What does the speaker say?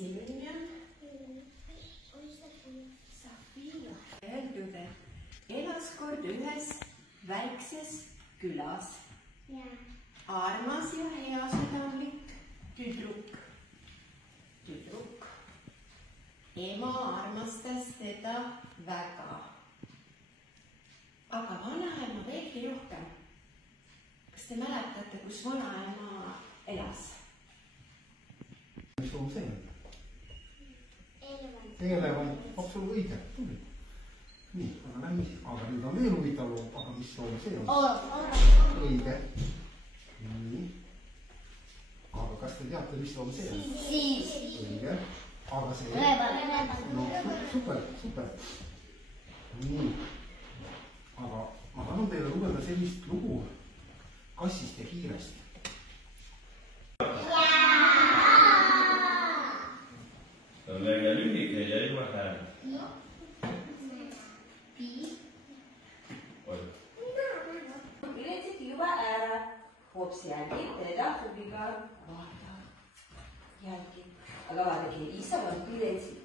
Silvia. Sofia. Öeldud, et elas kord ühes väikses külas. Armas ja heasüdamlik tüdruk. Ema armastas teda väga. Aga vanaema veelgi rohkem. Kas te mäletate, kus vanaema elas? Mis loom see on? Elevant, absoluut õige. Nii, aga lähme siis. Aga nüüd on veel huvitav loom, aga mis loom see on? Õige. Nii. Aga kas te teate, mis loom see on? Õige. Aga see... No, super. Nii. Aga ma tahan teile lugeda sellist lugu kassist ja kiirest. See on väga lühike ja ilma hääle. Piletid juba ära. Hops jälgib teda huviga. Vaata. Jälgib. Aga vaadake, Liisa on piletid.